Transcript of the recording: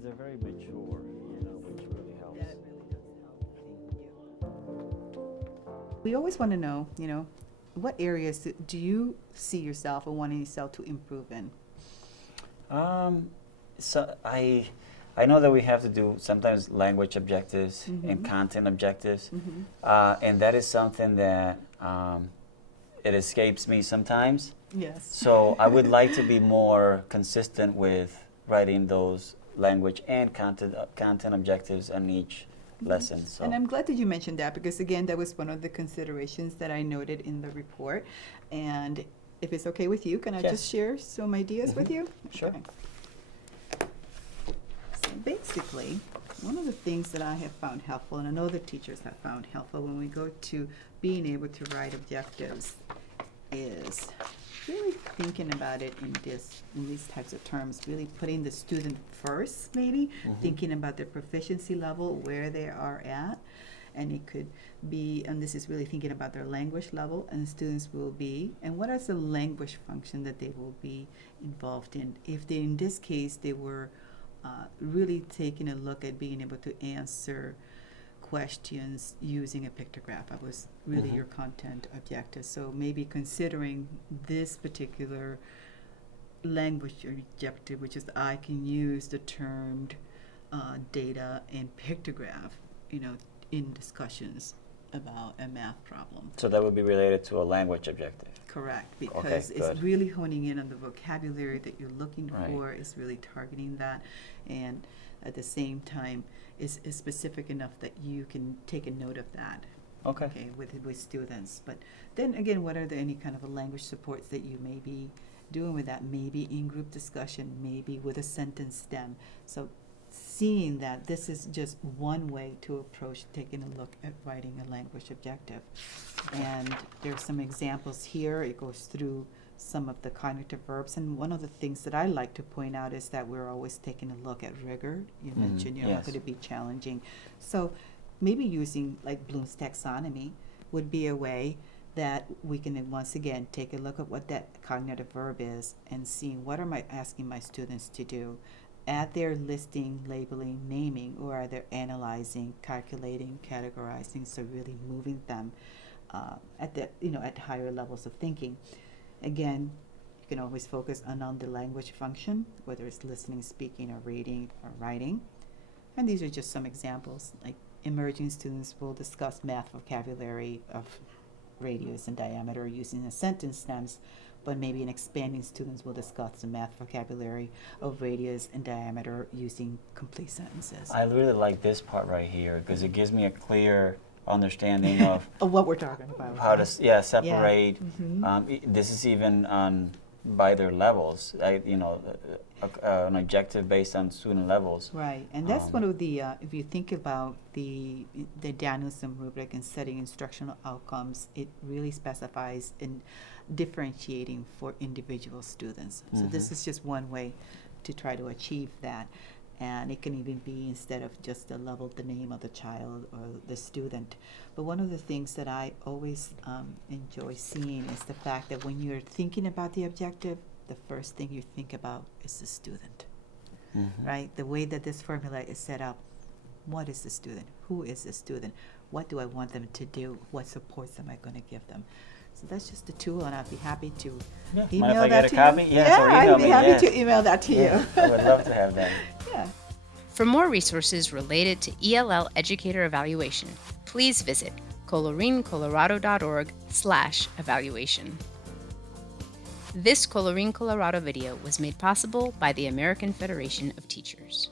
because they're very mature, which really helps. That really does help. Thank you. We always want to know, what areas do you see yourself or wanting yourself to improve in? So I know that we have to do sometimes language objectives and content objectives, and that is something that it escapes me sometimes. Yes. So I would like to be more consistent with writing those language and content objectives on each lesson. So. And I'm glad that you mentioned that because, again, that was one of the considerations that I noted in the report. And if it's okay with you, can I Yes. just share some ideas with you? Sure. Okay. So basically, one of the things that I have found helpful, and I know the teachers have found helpful when we go to being able to write objectives, is really thinking about it in these types of terms, really putting the student first, maybe, thinking about their proficiency level, where they are at. And it could be, and this is really thinking about their language level, and students will be, and what is the language function that they will be involved in. If they, in this case, they were really taking a look at being able to answer questions using a pictograph. That was really your content objective. So maybe considering this particular language objective, which is I can use the termed data and pictograph, in discussions about a math problem. So that would be related to a language objective. Correct, because it's good. really honing in on the vocabulary that you're looking Right. for, is really targeting that, and at the same time is specific enough that you can take a note of that. Okay. With students. But then again, what are any kind of a language supports that you may be doing with that? Maybe in group discussion, maybe with a sentence stem. So seeing that this is just one way to approach taking a look at writing a language objective. And there's some examples here. It goes through some of the cognitive verbs. And one of the things that I like to point out is that we're always taking a look at rigor. You mentioned, how yes. could it be challenging? So maybe using like Bloom's taxonomy would be a way that we can once again take a look at what that cognitive verb is and seeing what am I asking my students to do. At their listing, labeling, naming, or are they analyzing, calculating, categorizing, so really moving them at higher levels of thinking. Again, you can always focus on the language function, whether it's listening, speaking, or reading, or writing. And these are just some examples. Like emerging students will discuss math vocabulary of radius and diameter using the sentence stems, but maybe in expanding students will discuss the math vocabulary of radius and diameter using complete sentences. I really like this part right here because it gives me a clear understanding of Of what we're talking about. how to separate. Yeah. This is even by their levels. An objective based on student levels. Right, and that's one of the, if you think about the Danielson rubric in setting instructional outcomes, it really specifies in differentiating for individual students. So this is just one way to try to achieve that. And it can even be, instead of just the level, the name of the child or the student. But one of the things that I always enjoy seeing is the fact that when you're thinking about the objective, the first thing you think about is the student, right? The way that this formula is set up, what is the student? Who is the student? What do I want them to do? What supports am I going to give them? So that's just a tool, and I'd be happy to email Mind if I that get to a copy? you. Yes, or I'd email be me, happy yes. to email that to Yeah, you. I would love to have that. Yeah. For more resources related to ELL educator evaluation, please visit coloringcolorado.org/evaluation. This Coloring Colorado video was made possible by the American Federation of Teachers.